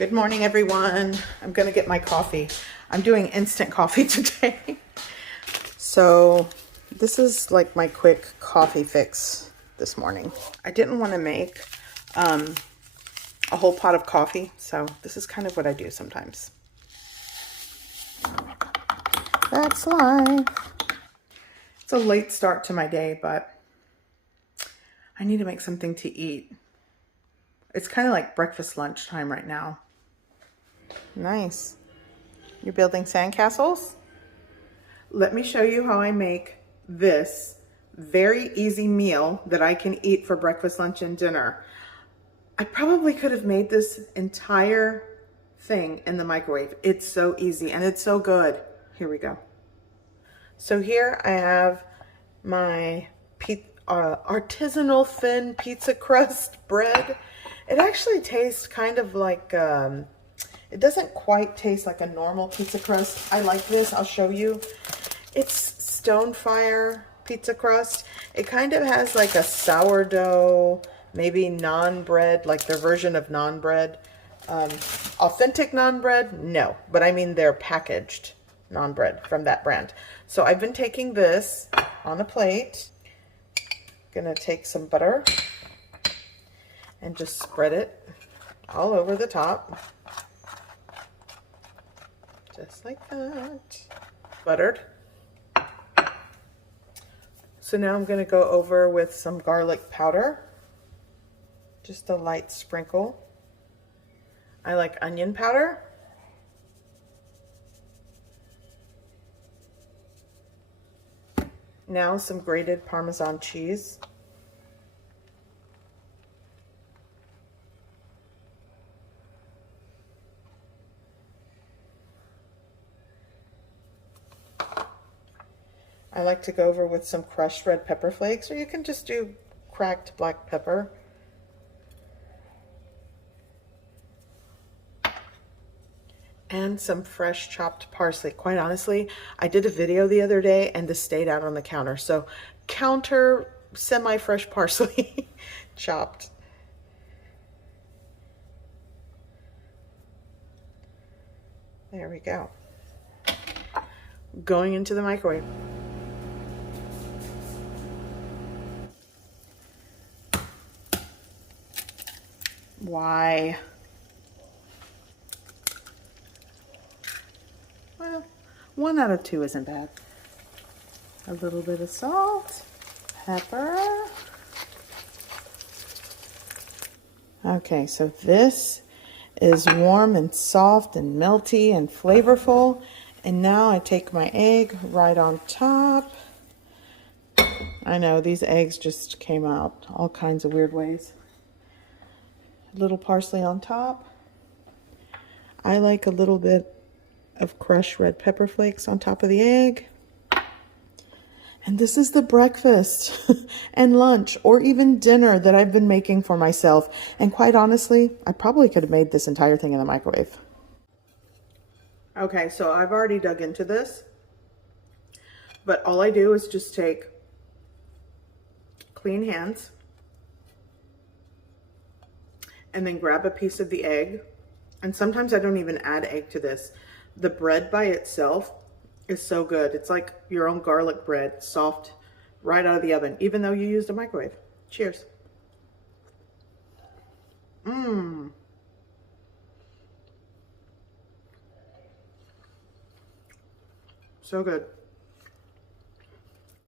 Good morning, everyone. I'm gonna get my coffee. I'm doing instant coffee today. So this is like my quick coffee fix this morning. I didn't want to make a whole pot of coffee, so this is kind of what I do sometimes. That's life. It's a late start to my day, but I need to make something to eat. It's kind of like breakfast lunch time right now. Nice. You're building sandcastles? Let me show you how I make this very easy meal that I can eat for breakfast, lunch, and dinner. I probably could have made this entire thing in the microwave. It's so easy and it's so good. Here we go. So here I have my artisanal thin pizza crust bread. It actually tastes kind of like, it doesn't quite taste like a normal pizza crust. I like this, I'll show you. It's Stonefire pizza crust. It kind of has like a sourdough, maybe naan bread, like their version of naan bread. Authentic naan bread? No, but I mean they're packaged naan bread from that brand. So I've been taking this on a plate. Gonna take some butter and just spread it all over the top. Just like that. Buttered. So now I'm gonna go over with some garlic powder. Just a light sprinkle. I like onion powder. Now some grated Parmesan cheese. I like to go over with some crushed red pepper flakes, or you can just do cracked black pepper. And some fresh chopped parsley. Quite honestly, I did a video the other day and this stayed out on the counter. So counter semi-fresh parsley chopped. There we go. Going into the microwave. Why? Well, 1 out of 2 isn't bad. A little bit of salt, pepper. Okay, so this is warm and soft and melty and flavorful. And now I take my egg right on top. I know these eggs just came out all kinds of weird ways. A little parsley on top. I like a little bit of crushed red pepper flakes on top of the egg. And this is the breakfast and lunch or even dinner that I've been making for myself. And quite honestly, I probably could have made this entire thing in the microwave. Okay, so I've already dug into this, but all I do is just take clean hands and then grab a piece of the egg. And sometimes I don't even add egg to this. The bread by itself is so good. It's like your own garlic bread, soft, right out of the oven, even though you used a microwave. Cheers. Mmm. So good.